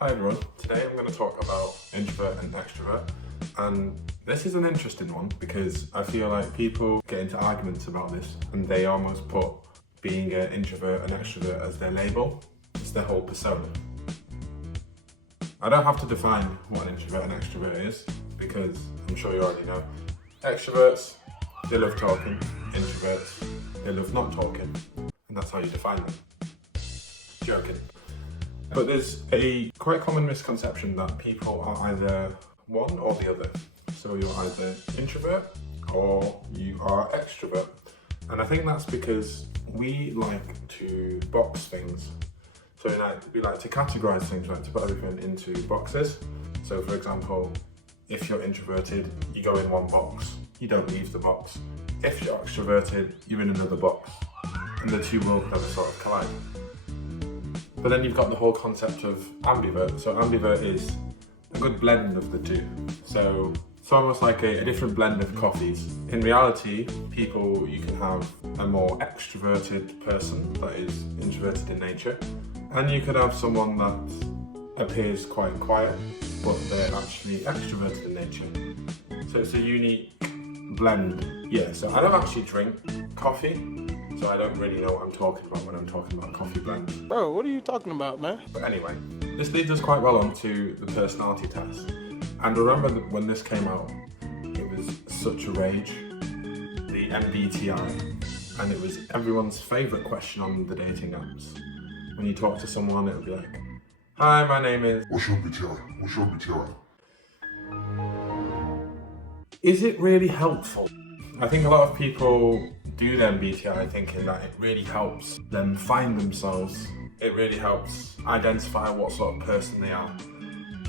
Hi everyone, today I'm going to talk about introvert and extrovert, and this is an interesting one because I feel like people get into arguments about this and they almost put being an introvert and extrovert as their label. It's their whole persona. I don't have to define what an introvert and extrovert is because I'm sure you already know. Extroverts, they love talking. Introverts, they love not talking, and that's how you define them. Joking. But there's a quite common misconception that people are either one or the other. So you're either introvert or you are extrovert. And I think that's because we like to box things. So we like to categorize things, like to put everything into boxes. So for example, if you're introverted, you go in one box, you don't leave the box. If you're extroverted, you're in another box. And the two will never sort of collide. But then you've got the whole concept of ambivert. So ambivert is a good blend of the two. So it's almost like a different blend of coffees. In reality, you can have a more extroverted person that is introverted in nature. And you could have someone that appears quite quiet, but they're actually extroverted in nature. So it's a unique blend. Yeah, so I don't actually drink coffee. So I don't really know what I'm talking about when I'm talking about coffee blends. Bro, what are you talking about, man? But anyway, this leads us quite well on to the personality test. And remember that when this came out, it was such a rage, the MBTI, and it was everyone's favourite question on the dating apps. When you talk to someone, it would be like, "Hi, my name is..." What's your MBTI? What's your MBTI? Is it really helpful? I think a lot of people do their MBTI thinking that it really helps them find themselves. It really helps identify what sort of person they are.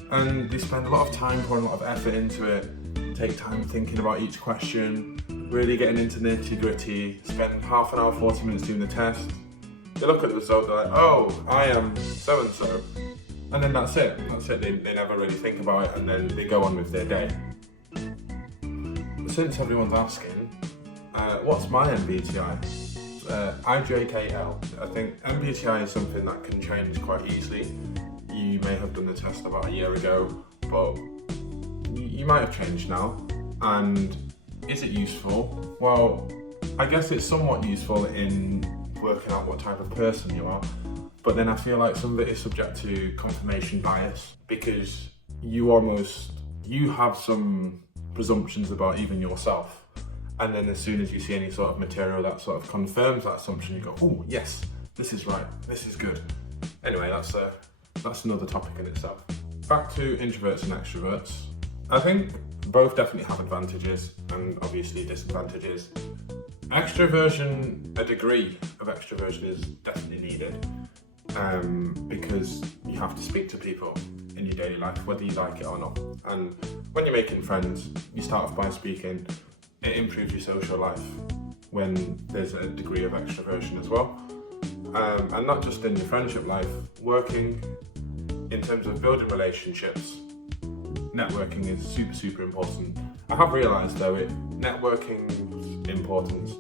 And they spend a lot of time pouring a lot of effort into it, take time thinking about each question, really getting into the nitty gritty, spend half an hour, 40 minutes doing the test. They look at the result, they're like, "Oh, I am so-and-so." And then that's it. They never really think about it, and then they go on with their day. But since everyone's asking, what's my MBTI? IJKL. I think MBTI is something that can change quite easily. You may have done the test about a year ago, but you might have changed now. And is it useful? Well, I guess it's somewhat useful in working out what type of person you are, but then I feel like some of it is subject to confirmation bias because you have some presumptions about even yourself. And then as soon as you see any sort of material that sort of confirms that assumption, you go, "Oh, yes, this is right, this is good." Anyway, that's another topic in itself. Back to introverts and extroverts. I think both definitely have advantages and obviously disadvantages. A degree of extroversion is definitely needed because you have to speak to people in your daily life, whether you like it or not. And when you're making friends, you start off by speaking. It improves your social life when there's a degree of extroversion as well. And not just in your friendship life, working in terms of building relationships, networking is super, super important. I have realised though, networking's importance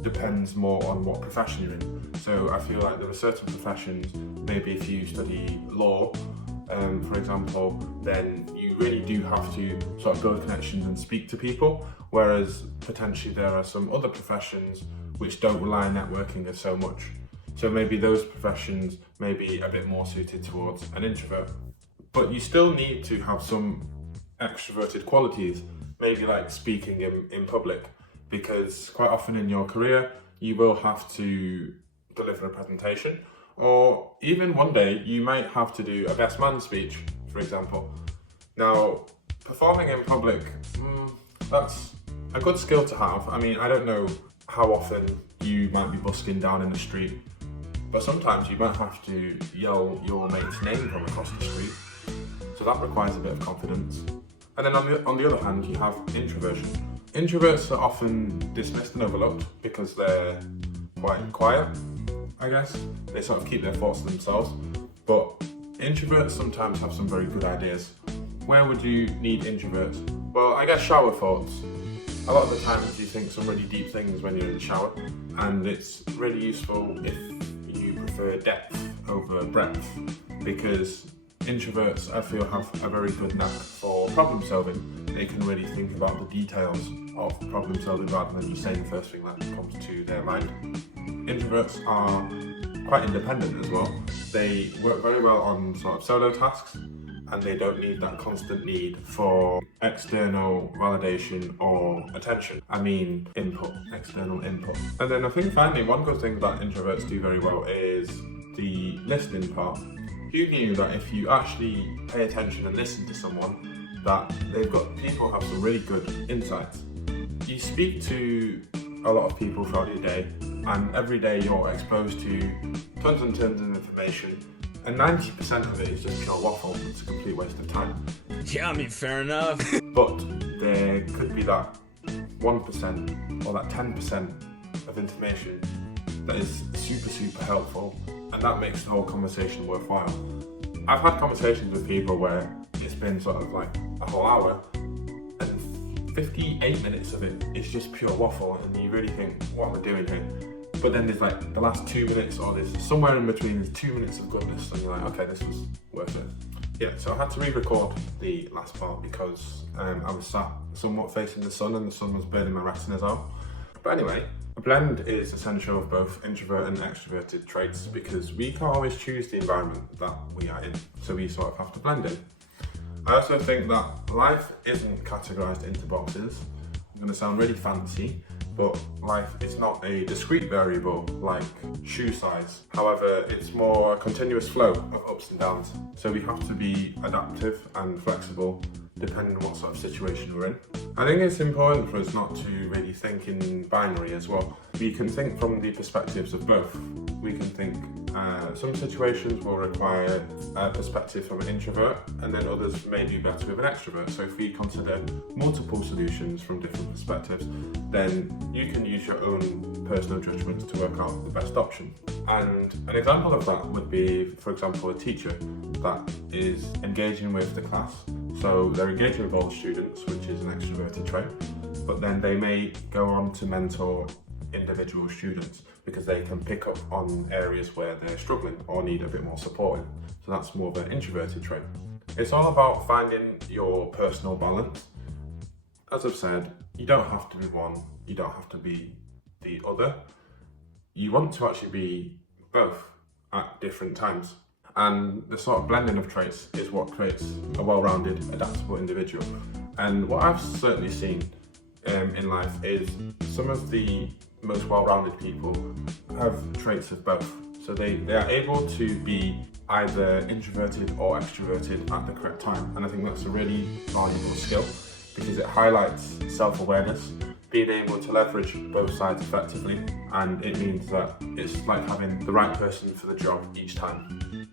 depends more on what profession you're in. So I feel like there are certain professions, maybe if you study law, for example, then you really do have to sort of build connections and speak to people, whereas potentially there are some other professions which don't rely on networking as so much. So maybe those professions may be a bit more suited towards an introvert. But you still need to have some extroverted qualities, maybe like speaking in public, because quite often in your career you will have to deliver a presentation, or even one day you might have to do a best man speech, for example. Now, performing in public, that's a good skill to have. I mean, I don't know how often you might be busking down in the street, but sometimes you might have to yell your mate's name from across the street. So that requires a bit of confidence. And then on the other hand, you have introversion. Introverts are often dismissed and overlooked because they're quite quiet, I guess. They sort of keep their thoughts to themselves. But introverts sometimes have some very good ideas. Where would you need introverts? Well, I guess shower thoughts. A lot of the times you think some really deep things when you're in the shower, and it's really useful if you prefer depth over breadth, because Introverts, I feel, have a very good knack for problem solving. They can really think about the details of problem solving rather than you saying the first thing that comes to their mind. Introverts are quite independent as well. They work very well on sort of solo tasks, and they don't need that constant need for external validation or attention. I mean external input. And then I think finally one good thing that introverts do very well is the listening part. Who knew that if you actually pay attention and listen to someone, that people have some really good insights. You speak to a lot of people throughout your day, and every day you're exposed to tons and tons of information, and 90% of it is just pure waffle. It's a complete waste of time. Yeah, I mean, fair enough. But there could be that 1% or that 10% of information that is super, super helpful, and that makes the whole conversation worthwhile. I've had conversations with people where it's been sort of like a whole hour, and 58 minutes of it is just pure waffle, and you really think, what am I doing here? But then there's like the last 2 minutes, or there's somewhere in between, there's 2 minutes of goodness, and you're like, okay, this was worth it. Yeah, so I had to re-record the last part because I was sat somewhat facing the sun, and the sun was burning my retinas out. But anyway, a blend is essential of both introvert and extroverted traits because we can't always choose the environment that we are in, so we sort of have to blend in. I also think that life isn't categorised into boxes. I'm going to sound really fancy, but life is not a discrete variable like shoe size. However, it's more a continuous flow of ups and downs. So we have to be adaptive and flexible depending on what sort of situation we're in. I think it's important for us not to really think in binary as well. We can think from the perspectives of both. We can think some situations will require a perspective from an introvert, and then others may do better with an extrovert. So if we consider multiple solutions from different perspectives, then you can use your own personal judgments to work out the best option. And an example of that would be, for example, a teacher that is engaging with the class. So they're engaging with all the students, which is an extroverted trait, but then they may go on to mentor individual students because they can pick up on areas where they're struggling or need a bit more support in. So that's more of an introverted trait. It's all about finding your personal balance. As I've said, you don't have to be one, you don't have to be the other. You want to actually be both at different times. And the sort of blending of traits is what creates a well-rounded, adaptable individual. And what I've certainly seen in life is some of the most well-rounded people have traits of both. So they are able to be either introverted or extroverted at the correct time. And I think that's a really valuable skill because it highlights self-awareness, being able to leverage both sides effectively, and it means that it's like having the right person for the job each time.